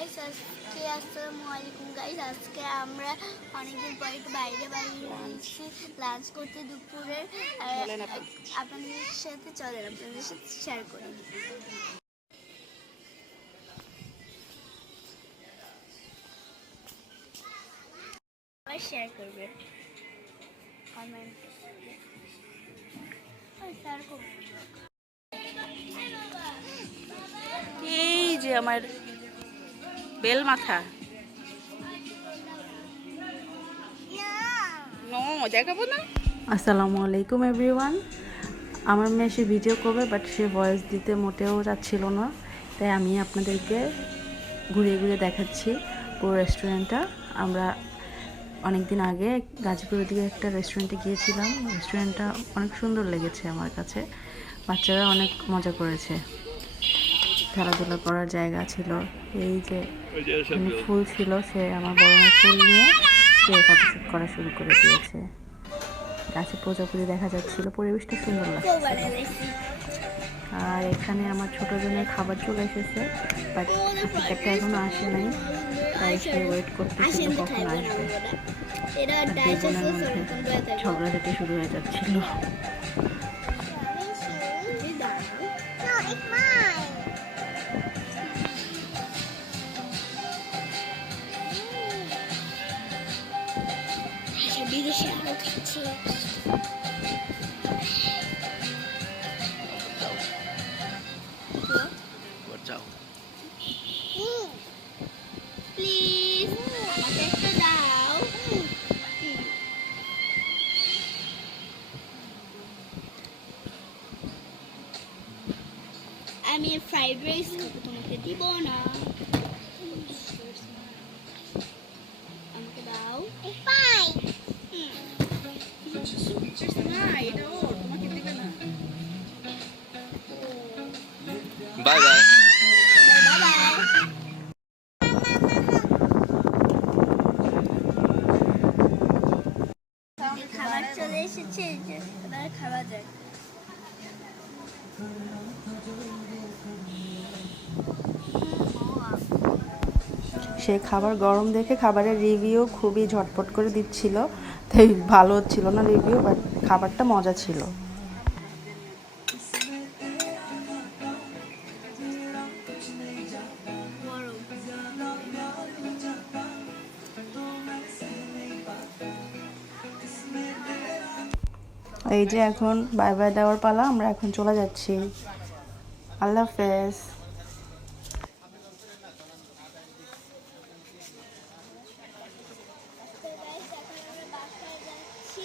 Guys, আজকে আসসালামু আলাইকুম গাইস। আজকে আমরা অনেকদিন পর একটু বাইরে এসেছি লাঞ্চ করতে দুপুরের। আপনাদের সাথে চলেন আপনাদের সাথে শেয়ার করি। শেয়ার করবে কমেন্ট শেয়ার করবে। এই যে আমার বেল মাথা দেখাবো না। আসসালামু আলাইকুম এভরিওয়ান। আমার মেয়ে সে ভিডিও করবে বাট সে ভয়েস দিতে মোটেও যাচ্ছিল না, তাই আমি আপনাদেরকে ঘুরিয়ে ঘুরিয়ে দেখাচ্ছি পুরো রেস্টুরেন্টটা। আমরা অনেক দিন আগে গাজীপুরের দিকে একটা রেস্টুরেন্টে গিয়েছিলাম। রেস্টুরেন্টটা অনেক সুন্দর লেগেছে আমার কাছে, বাচ্চারা অনেক মজা করেছে, খেলাধুলা করার জায়গা ছিল। এই যে ফুল ছিল, সে আমার বড় মেয়ে ফুল নিয়ে সে ফটোশ্যুট করা শুরু করে দিয়েছে। গাছে প্রজাপতি দেখা যাচ্ছিল, পরিবেশটা সুন্দর লাগছে। আর এখানে আমার ছোট জনের খাবার চলে এসেছে, বাট টিকিটটা এখনো আসে নাই, তাই সে ওয়েট করতেছিল কখন আসবে। দুই বোনের মধ্যে ঝগড়াঝাটি শুরু হয়ে যাচ্ছিল। বিদেশে আরো খাচ্ছে। প্লিজ আমাকে একটা দাও। আমি ফ্রাইড রাইস খাবো, তোমাকে দিব না। আমাকে দাও। Bye bye. খাবার চলে এসেছে, এবার খাওয়া যায়। সে খাবার গরম দেখে খাবারের রিভিউ খুবই ঝটপট করে দিচ্ছিল, তাই ভালো হচ্ছিল না রিভিউ, বাট খাবারটা মজা ছিল। এই যে এখন বাই বাই দেওয়ার পালা, আমরা এখন চলে যাচ্ছি। আল্লাহ হাফেজ। তো গাইস, এখন আমরা বাসায় যাচ্ছি।